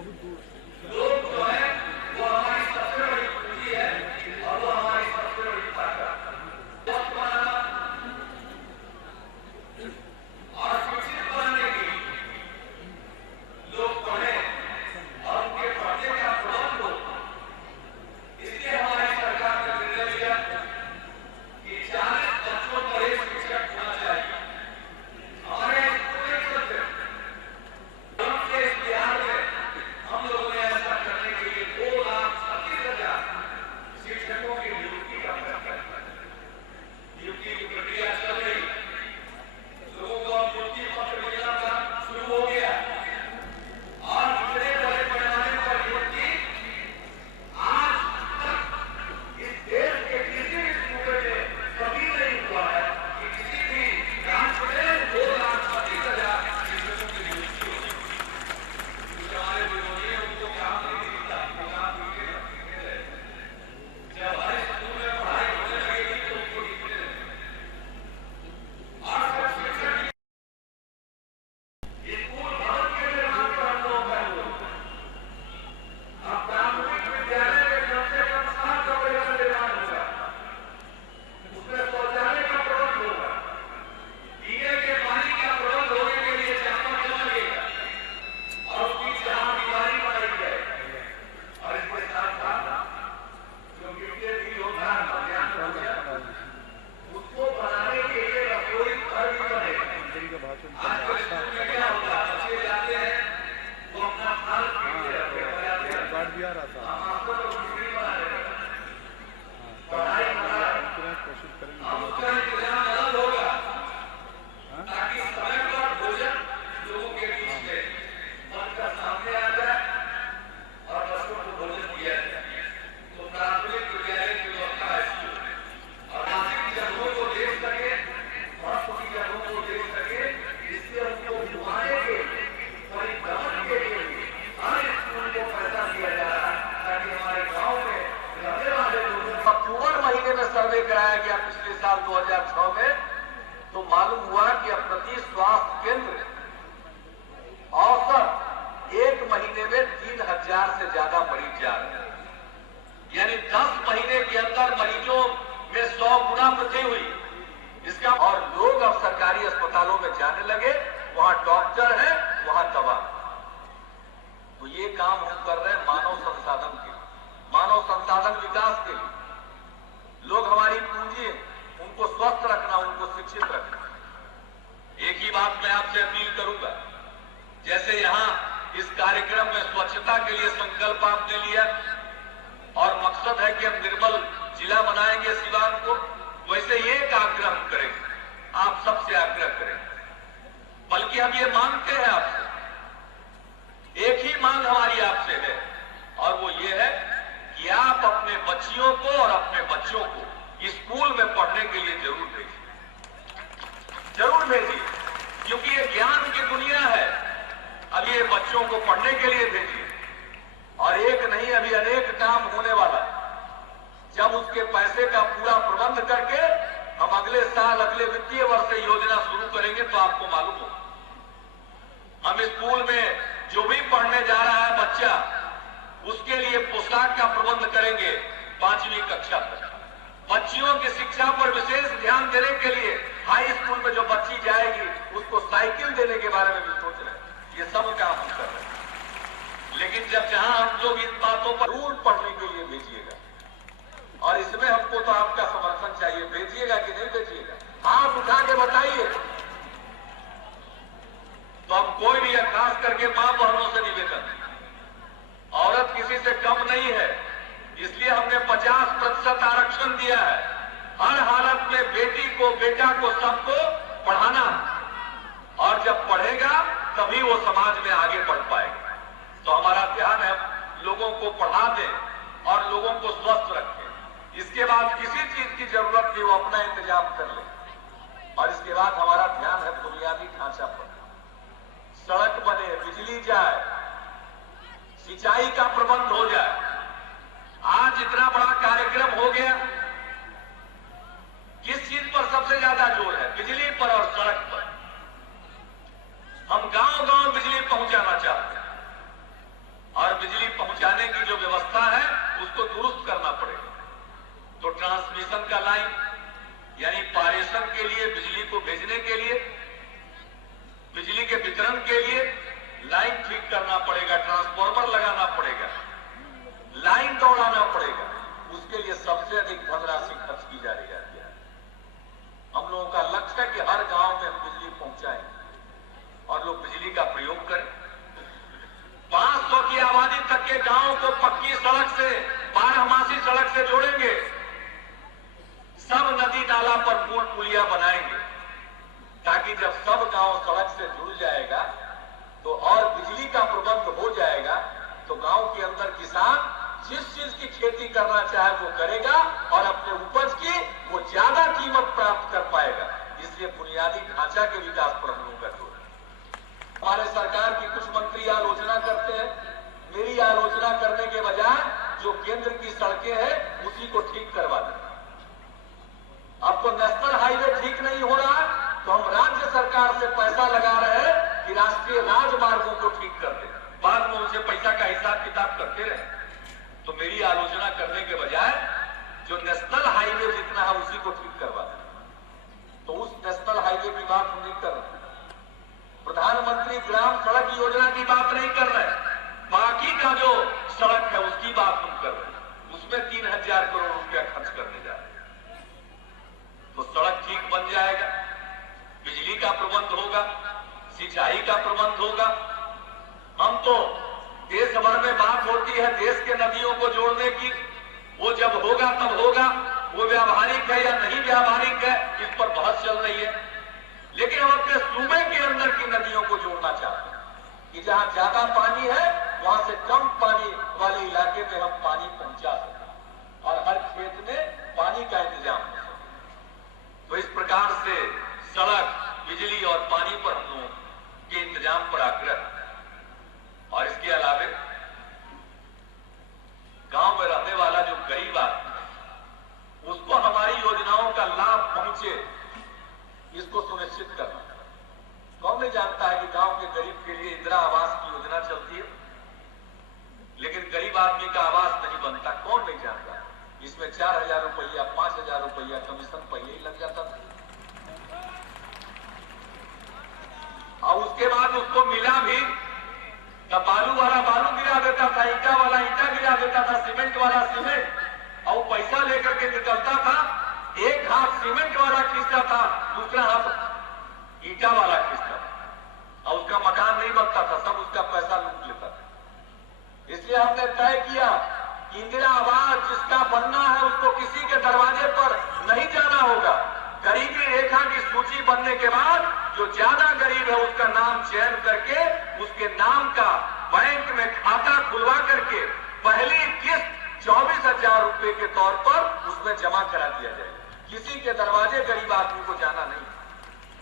लोग जो है वो हमारी सबसे बड़ी पूंजी है और वो हमारी सबसे बड़ी ताकत है। वक्त बनाना और शिक्षित बनाने के लिए लोग पढ़े और उनके पढ़ने का प्रबंध हो, इसलिए हमारी सरकार ने निर्णय लिया कि 40 बच्चों पर एक शिक्षक होना चाहिए। हमारे स्कूल में चलते इस बिहार में हम लोगों ने ऐसा करने के लिए 2,36,000 शिक्षकों की नियुक्ति का फैसला किया। नियुक्ति की प्रक्रिया चल रही, लोगों को नियुक्ति पत्र मिलना का शुरू हो गया और इतने बड़े पैमाने पर नियुक्ति आज तक इस देश के किसी भी सूबे में कभी नहीं हुआ है कि किसी भी राज्य में 2,36,000 शिक्षकों की नियुक्ति हो। हमारे विरोधी हैं उनको काम नहीं मिलता, काम मिलते रहे। जब हर स्कूल में पढ़ाई होने लगेगी तो उनको दिखने लगेगा। और जब शिक्षक स्कूल भवन के निर्माण पर हम लोग कर लो, अब प्राथमिक विद्यालय में कम से कम 7 कमरे का निर्माण होगा, उसमें शौचालय का प्रबंध होगा, पीने के पानी का प्रबंध होने के लिए चापाकल लगेगा और उसकी जहां दीवारी बनाई जाएगी। और इसके साथ साथ जो गिरते भी योद्धा अभियान हो गया, उसको बनाने के लिए रसोई घर भी बनेगा। आजकल स्कूल में क्या होता है, बच्चे जाते हैं वो अपना थाल पीते रहते हैं, हम आपको तो खिचड़ी बना देगा, पढ़ाई बना, हम उसका इंतजाम अलग होगा ताकि समय पर भोजन लोगों के बीच में बनकर सामने आ जाए और बच्चों को भोजन दिया जाए। तो प्राथमिक विद्यालय की व्यवस्था ऐसी हो और आर्थिक जगहों को देख सके, भक्त की जगहों को देख सके, इससे उनको घुमाने के परिभ्रमण के लिए हर स्कूल को पैसा दिया जा रहा है ताकि हमारे गांव में रहने वाले लोगों को अक्टूबर महीने में सर्वे कराया गया पिछले साल 2006 में, तो मालूम हुआ कि अब प्रति स्वास्थ्य केंद्र औसत एक महीने में 3,000 से ज्यादा मरीज जा रहे हैं। यानी 10 महीने के अंदर मरीजों में 100 गुना वृद्धि हुई। इसका और लोग अब सरकारी अस्पतालों में जाने लगे, वहां डॉक्टर है, वहां दवा। तो ये काम हम कर रहे हैं मानव संसाधन के लिए, मानव संसाधन विकास के लिए। लोग हमारी पूंजी है, उनको स्वस्थ रखना, उनको शिक्षित रखना। एक ही बात मैं आपसे अपील करूंगा, जैसे यहां इस कार्यक्रम में स्वच्छता के लिए संकल्प आपने लिया और मकसद है कि हम निर्मल जिला बनाएंगे सिवान को, वैसे ये एक आग्रह हम करेंगे, आप सबसे आग्रह करेंगे। बल्कि हम ये मांगते हैं आपसे, एक ही मांग हमारी आपसे है और वो ये है कि आप अपने बच्चियों को और अपने बच्चों को स्कूल में पढ़ने के लिए जरूर भेजिए, जरूर भेजिए, क्योंकि ये ज्ञान की दुनिया है। अब ये बच्चों को पढ़ने के लिए भेजिए और एक नहीं अभी अनेक काम होने वाला। जब उसके पैसे का पूरा प्रबंध करके हम अगले साल अगले वित्तीय वर्ष से योजना शुरू करेंगे तो आपको मालूम होगा। हम स्कूल में जो भी पढ़ने जा रहा है बच्चा, उसके लिए पोशाक का प्रबंध करेंगे 5वीं कक्षा तक। बच्चियों की शिक्षा पर विशेष ध्यान देने के लिए हाई स्कूल में जो बच्ची जाएगी उसको साइकिल देने के बारे में भी सोच रहे हैं। ये सब काम हम कर रहे हैं। लेकिन जहां हम लोग इन बातों पर जरूर पढ़ने के लिए भेजिएगा और इसमें हमको तो आपका समर्थन चाहिए। भेजिएगा कि नहीं भेजिएगा, हाथ उठा के बताइए। तो हम कोई भी खास करके मां बहनों से निवेदन, औरत किसी से कम नहीं है, इसलिए हमने 50% आरक्षण दिया है। हर हालत में बेटी को बेटा को सबको पढ़ाना, और जब पढ़ेगा तभी वो समाज में आगे बढ़ पाएगा। तो हमारा ध्यान है लोगों को पढ़ा दें और लोगों को स्वस्थ रखें। इसके बाद किसी चीज की जरूरत थी वो अपना इंतजाम कर ले। और इसके बाद हमारा ध्यान है बुनियादी ढांचा पर, सड़क बने, बिजली जाए, सिंचाई का प्रबंध हो जाए। आज इतना बड़ा कार्यक्रम हो गया, किस चीज पर सबसे ज्यादा जोर है? बिजली पर और सड़क पर। हम गांव गांव बिजली पहुंचाना चाहते हैं ट्रांसमिशन का लाइन यानी पारेषण के लिए, बिजली को भेजने के लिए, बिजली के वितरण के लिए लाइन ठीक करना पड़ेगा, ट्रांसफार्मर लगाना पड़ेगा, लाइन दौड़ाना पड़ेगा। उसके लिए सबसे अधिक धनराशि खर्च की जा रही है। हम लोगों का लक्ष्य है कि हर गांव में हम बिजली पहुंचाएं और लोग बिजली का प्रयोग करें। 500 की आबादी तक के गांवों को पक्की सड़क से, बारहमासी सड़क से जोड़ेंगे। सब नदी नाला पर पुल पुलिया बनाएंगे ताकि जब सब गांव सड़क से जुड़ जाएगा तो और बिजली का प्रबंध हो जाएगा तो गांव के अंदर किसान जिस चीज की खेती करना चाहे वो करेगा और अपने उपज की वो ज्यादा कीमत प्राप्त कर पाएगा। इसलिए बुनियादी ढांचा के विकास पर हम लोगों का जोर है। हमारे सरकार की कुछ मंत्री आलोचना करते हैं, मेरी आलोचना करने के बजाय जो केंद्र की सड़कें हैं उसी को ठीक करवा दें। अब तो नेशनल हाईवे ठीक नहीं हो रहा तो हम राज्य सरकार से पैसा लगा रहे हैं कि राष्ट्रीय राजमार्गों को ठीक कर दें, बाद में उनसे पैसा का हिसाब किताब करते रहे। तो मेरी आलोचना करने के बजाय जो नेशनल हाईवे जितना है उसी को ठीक करवा दें। तो उस नेशनल हाईवे की बात हम नहीं कर रहे। प्रधानमंत्री ग्राम सड़क योजना की बात नहीं कर रहे, बाकी का जो सड़क है उसकी बात हम कर रहे हैं। उसमें 3000 करोड़ रुपया खर्च करने जा रहे हैं। तो सड़क ठीक बन जाएगा, बिजली का प्रबंध होगा, सिंचाई का प्रबंध होगा। हम तो देश भर में बात होती है देश के नदियों को जोड़ने की, वो जब होगा तब होगा, वो व्यावहारिक है या नहीं व्यावहारिक है इस पर बहस चल रही है। लेकिन हम अपने सूबे के अंदर की नदियों को जोड़ना चाहते हैं कि जहां ज्यादा पानी है वहां से कम पानी वाले इलाके में हम पानी पहुंचा सकें और हर खेत में पानी का इंतजाम हो सके। तो इस प्रकार से सड़क, बिजली और पानी पर हम लोगों के इंतजाम पर आग्रह। और इसके अलावे गांव में रहने वाला जो गरीब आदमी उसको हमारी योजनाओं का लाभ पहुंचे, इसको सुनिश्चित करना। कौन नहीं जानता है कि गांव के गरीब के लिए इंदिरा आवास की योजना चलती है, लेकिन गरीब आदमी का आवास नहीं बनता। कौन नहीं जानता? इसमें 4000 रुपया, 5000 रुपया कमीशन पहले ही लग जाता था और उसके बाद उसको मिला भी तब बालू वाला बालू गिरा देता था, ईटा वाला ईटा गिरा देता था, सीमेंट वाला सीमेंट, और पैसा लेकर के निकलता था। एक हाथ सीमेंट वाला खींचता था, दूसरा हाथ ईटा वाला खींचता था और उसका मकान नहीं बनता था, सब उसका पैसा लूट लेता था। इसलिए हमने तय किया कि इंदिरा आवास जिसका बनना है उसको किसी के दरवाजे पर नहीं जाना होगा। गरीबी रेखा की सूची बनने के बाद जो ज्यादा गरीब है उसका नाम चयन करके उसके नाम का बैंक में खाता खुलवा करके पहली किस्त 24,000 रुपए के तौर पर उसमें जमा करा दिया जाए। किसी के दरवाजे गरीब आदमी को जाना नहीं,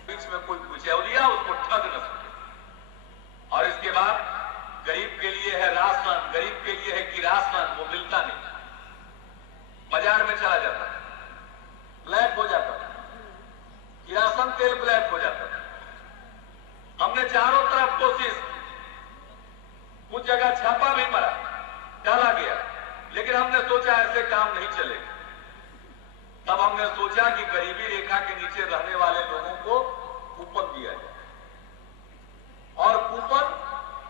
बीच में कोई गुजौलिया उसको ठग न सके। और इसके बाद गरीब के लिए है राशन, गरीब के लिए है कि राशन वो मिलता नहीं, बाजार में चला जाता है, ब्लैक हो जाता है, किरासन तेल ब्लैक हो जाता है। हमने चारों तरफ कोशिश, कुछ जगह छापा भी मारा, डाला गया, लेकिन हमने सोचा ऐसे काम नहीं चलेगा। तब हमने सोचा कि गरीबी रेखा के नीचे रहने वाले लोगों को कूपन दिया जाए और कूपन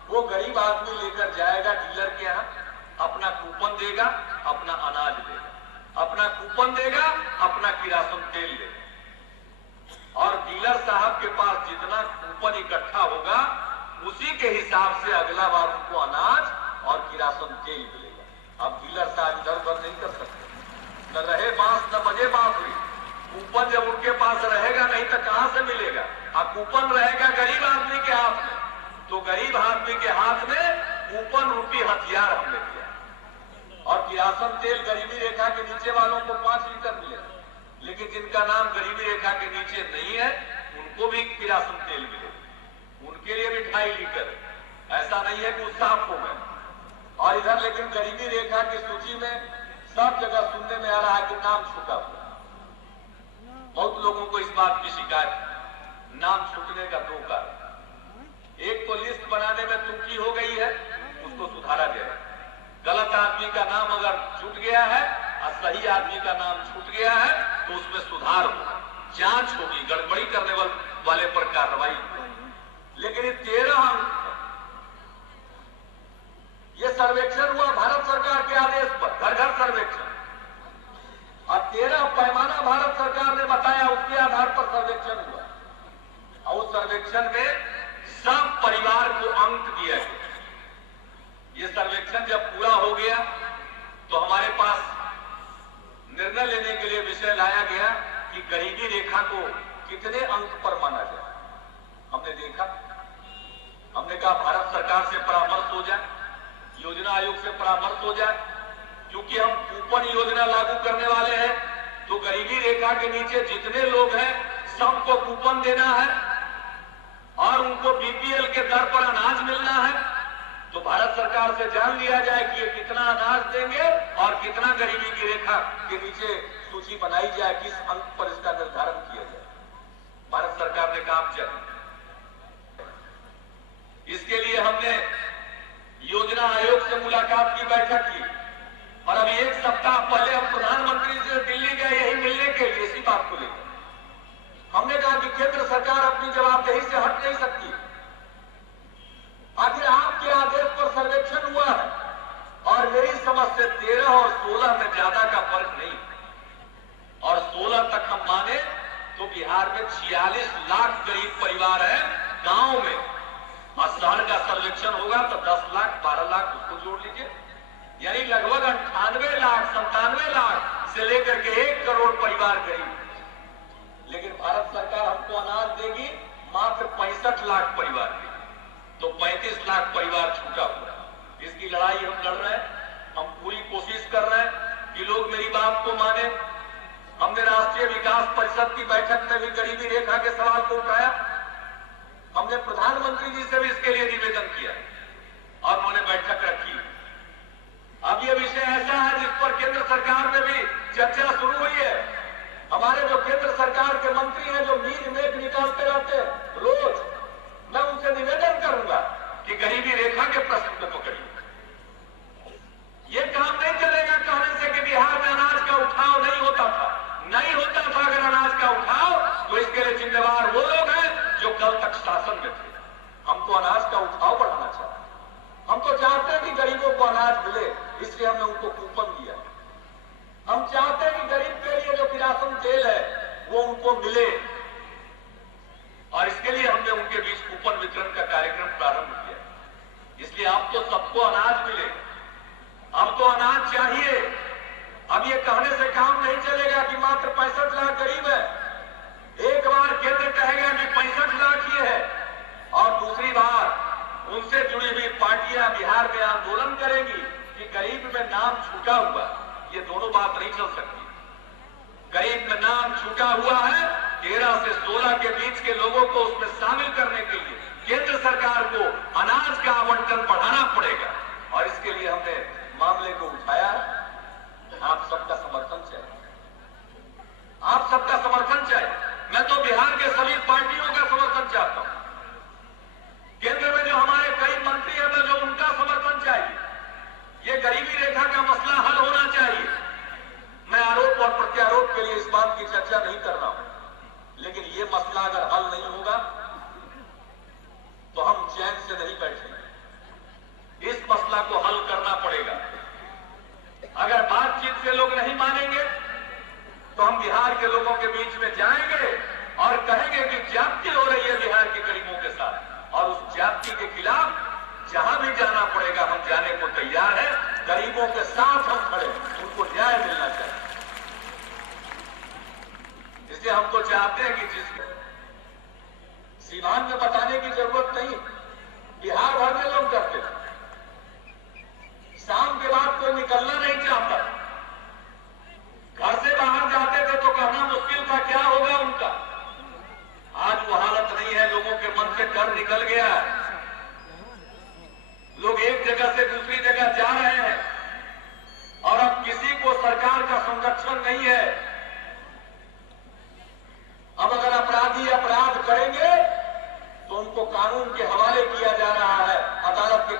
वो गरीब आदमी लेकर जाएगा डीलर के यहां, अपना कूपन देगा, अपना अनाज देगा, अपना कूपन देगा, अपना किरासन तेल देगा और डीलर साहब के पास जितना कूपन इकट्ठा होगा उसी के हिसाब से अगला बार उनको अनाज और किरासन तेल मिलेगा। अब डीलर साहब इधर उधर नहीं कर सकते, न रहे बांस न बजे बांसुरी। कूपन जब उनके पास रहेगा नहीं तो कहां से मिलेगा? अब कूपन रहेगा गरीब आदमी के हाथ में, तो गरीब आदमी के हाथ में कूपन रूपी हथियार हमने दिया और किरासन तेल गरीबी रेखा के नीचे वालों को 5 लीटर मिलेगा, लेकिन जिनका नाम गरीबी रेखा के नीचे नहीं है उनको भी किरासन तेल मिलेगा, उनके लिए भी 2.5 लीटर। ऐसा नहीं है कि वो साफ हो गए। और इधर लेकिन गरीबी रेखा की सूची में सब जगह सुनने में आ रहा है कि नाम छूटा हुआ। बहुत लोगों को इस बात की शिकायत, नाम छूटने का 2 कारण। एक तो लिस्ट बनाने में त्रुटि हो गई है, उसको सुधारा जाए। गलत आदमी का नाम अगर छूट गया है और सही आदमी का नाम छूट गया है तो उसमें सुधार होगा, जांच होगी, गड़बड़ी करने वाले पर कार्रवाई होगी। लेकिन ये 13 अंक, ये सर्वेक्षण हुआ भारत सरकार के आदेश पर, घर घर सर्वेक्षण, और 13 पैमाना भारत सरकार ने बताया, उसके आधार पर सर्वेक्षण हुआ। और उस सर्वेक्षण में सब परिवार को अंक दिया गया। ये सर्वेक्षण जब पूरा हो गया तो हमारे पास निर्णय लेने के लिए विषय लाया गया कि गरीबी रेखा को कितने अंक पर माना जाए। हमने देखा, हमने कहा भारत सरकार से परामर्श हो जाए, योजना आयोग से परामर्श हो जाए, क्योंकि हम कूपन योजना लागू करने वाले हैं, तो गरीबी रेखा के नीचे जितने लोग हैं सबको कूपन देना है और उनको बीपीएल के दर पर अनाज मिलना है। तो भारत सरकार से जान लिया जाए कि ये कितना अनाज देंगे और कितना गरीबी की रेखा के नीचे सूची बनाई जाए, किस अंक पर इसका निर्धारण किया जाए। भारत सरकार ने काम चला, इसके लिए हमने योजना आयोग से मुलाकात की, बैठक की, और अभी 1 सप्ताह पहले हम प्रधानमंत्री से दिल्ली गए यही मिलने के लिए, इसी बात को लेकर। हमने कहा कि केंद्र सरकार अपनी जवाबदेही से हट नहीं सकती। आखिर आपके आदेश पर सर्वेक्षण हुआ है और मेरी समझ से 13 और 16 में ज्यादा का फर्क नहीं, और 16 तक हम माने तो बिहार में 46 लाख गरीब परिवार है गांव में, और शहर का सर्वेक्षण होगा तो 10 लाख 12 लाख उसको जोड़ लीजिए, यानी लगभग 98 लाख 97 लाख से लेकर के 1 करोड़ परिवार गरीब। लेकिन भारत सरकार हमको अनाज देगी मात्र 65 लाख परिवार के, तो 35 लाख परिवार छूटा हुआ है। इसकी लड़ाई हम लड़ रहे हैं, हम पूरी कोशिश कर रहे हैं कि लोग मेरी बात को माने। हमने राष्ट्रीय विकास परिषद की बैठक में भी गरीबी रेखा के सवाल को उठाया, हमने प्रधानमंत्री जी से भी इसके लिए निवेदन किया और उन्होंने बैठक रखी। अब यह विषय ऐसा है जिस पर केंद्र सरकार में भी चर्चा शुरू हुई है। हमारे जो केंद्र सरकार के मंत्री हैं, जो मील मेघ निकालते रहते हैं रोज, मैं उनसे निवेदन करूंगा कि गरीबी रेखा के प्रश्न को पकड़िए। ये काम नहीं चलेगा कहने से कि बिहार में अनाज का उठाव नहीं होता था। नहीं होता था अगर अनाज का उठाव, तो इसके लिए जिम्मेवार वो लोग हैं जो कल तक शासन में थे। हमको अनाज का उठाव बढ़ाना चाहिए, हम तो चाहते हैं कि गरीबों को अनाज मिले, इसलिए हमने उनको कूपन दिया। हम चाहते हैं कि गरीब के लिए जो किरासन तेल है वो उनको मिले, और इसके लिए हमने उनके बीच कूपन वितरण का कार्यक्रम प्रारंभ किया। इसलिए अब तो सबको अनाज मिले, अब तो अनाज चाहिए। अब ये कहने से काम नहीं चलेगा कि मात्र 65 लाख गरीब है। एक बार केंद्र कहेगा कि 65 लाख ही है, और दूसरी बार उनसे जुड़ी हुई पार्टियां बिहार में आंदोलन करेंगी कि गरीब में नाम छूटा हुआ। ये दोनों बात नहीं चल सकती। गरीब में नाम छूटा हुआ है, 13 से 16 के बीच के लोगों को उसमें शामिल करने के लिए केंद्र सरकार को अनाज का आवंटन बढ़ाना पड़ेगा, और इसके लिए हमने मामले को उठाया। आप सबका समर्थन चाहिए, आप सबका समर्थन चाहिए। मैं तो बिहार के सभी पार्टियों का समर्थन चाहता हूं। केंद्र में जो हमारे कई मंत्री हैं, मैं जो उनका समर्थन चाहिए। ये गरीबी रेखा का मसला हल होना चाहिए। मैं आरोप और प्रत्यारोप के लिए इस बात की चर्चा नहीं कर रहा हूं, लेकिन ये मसला अगर हल नहीं होगा तो हम चैन से नहीं बैठेंगे। इस मसला को हल करना पड़ेगा। अगर बातचीत से लोग नहीं मानेंगे तो हम बिहार के लोगों के बीच में जाएंगे और कहेंगे कि ज्यादती हो रही है बिहार के गरीबों के साथ, और उस ज्यादती के खिलाफ जहां भी जाना पड़ेगा हम जाने को तैयार है। गरीबों के साथ हम खड़े हैं, उनको न्याय मिलना चाहिए। इसलिए हम तो चाहते हैं कि जिस सीमान में बताने की जरूरत नहीं, बिहार भर में लोग डरते थे। शाम के बाद कोई निकलना नहीं चाहता, घर से बाहर जाते थे तो कहना मुश्किल था क्या होगा उनका। आज वो हालत नहीं है, लोगों के मन से डर निकल गया है। लोग एक जगह से दूसरी जगह जा रहे हैं, और अब किसी को सरकार का संरक्षण नहीं है। अब अगर अपराधी अपराध करेंगे तो उनको कानून के हवाले किया जा रहा है, अदालत के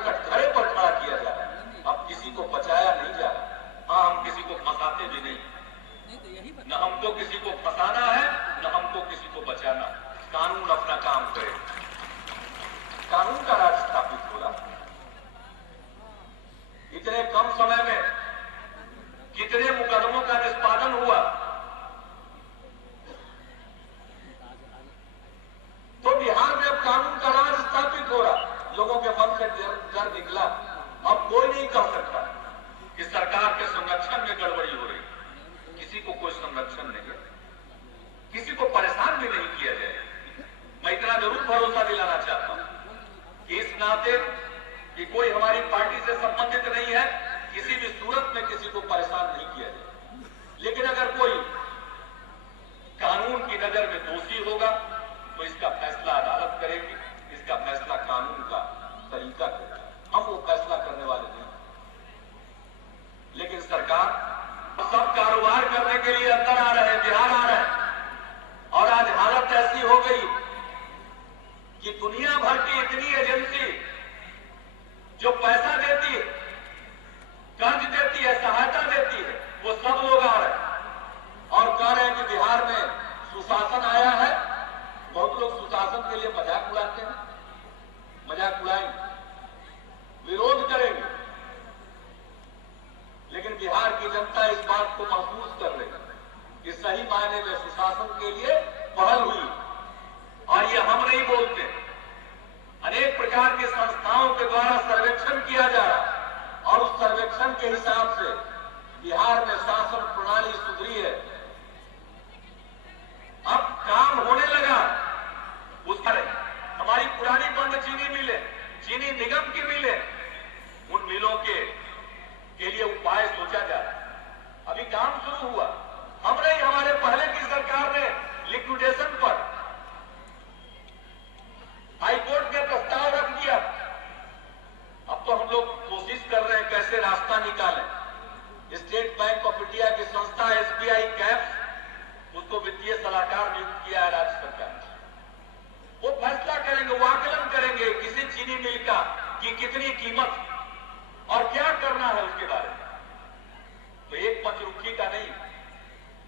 जनता इस बात को महसूस कर रही है कि सही मायने में सुशासन के लिए पहल हुई। और ये हम नहीं बोलते, अनेक प्रकार की संस्थाओं के द्वारा सर्वेक्षण किया जा रहा और उस सर्वेक्षण के हिसाब से बिहार में शासन प्रणाली सुधरी है। अब काम होने लगा। उस हमारी पुरानी बंद चीनी मिलें, चीनी निगम की मिलें, उन मिलों के लिए उपाय सोचा जा रहा है। अभी काम शुरू हुआ। हम नहीं, हमारे पहले की सरकार ने लिक्विडेशन पर हाईकोर्ट में प्रस्ताव रख दिया। अब तो हम लोग कोशिश कर रहे हैं कैसे रास्ता निकालें। स्टेट बैंक ऑफ इंडिया की संस्था एसबीआई कैप्स, उसको वित्तीय सलाहकार नियुक्त किया है राज्य सरकार ने। वो फैसला करेंगे, वो आकलन करेंगे किसी चीनी मिल का कि कितनी कीमत और क्या करना है उसके बारे में। तो एक पंचरुखी का नहीं,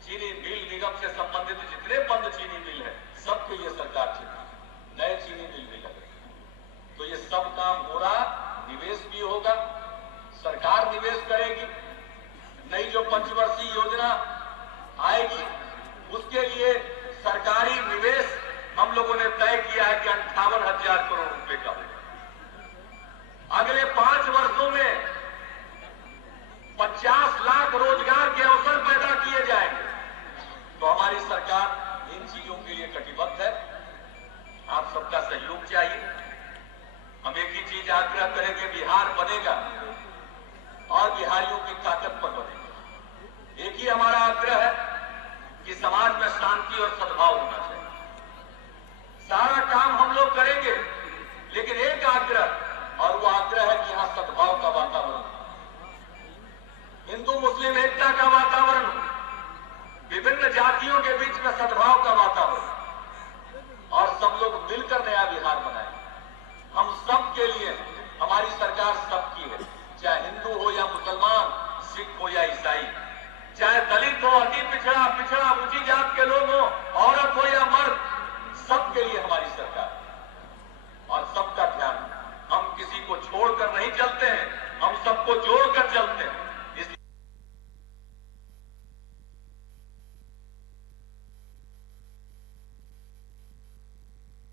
चीनी मिल निगम से संबंधित जितने बंद चीनी मिल है सबके ये सरकार चलाएगी, नए चीनी मिल भी लगेगी। तो ये सब काम हो रहा, निवेश भी होगा, सरकार निवेश करेगी। नई जो पंचवर्षीय योजना आएगी उसके लिए सरकारी निवेश हम लोगों ने तय किया है कि 58,000 करोड़ रुपए का होगा। अगले 5 वर्षों में 50 लाख रोजगार के अवसर पैदा किए जाएंगे। तो हमारी सरकार इन चीजों के लिए कटिबद्ध है। आप सबका सहयोग चाहिए। हम एक ही चीज आग्रह करेंगे, बिहार बनेगा और बिहारियों की ताकत पर बनेगा। एक ही हमारा आग्रह है कि समाज में शांति और सद्भाव होना चाहिए। सारा काम हम लोग करेंगे, लेकिन एक आग्रह, और वो आग्रह है कि यहां सद्भाव का वातावरण, हिंदू मुस्लिम एकता का वातावरण, विभिन्न जातियों के बीच में सद्भाव का वातावरण, और सब लोग मिलकर नया बिहार बनाएंगे। हम सब के लिए, हमारी सरकार सबकी है, चाहे हिंदू हो या मुसलमान, सिख हो या ईसाई, चाहे दलित हो, अति पिछड़ा, ऊंची जात के लोग हो, औरत हो या मर्द,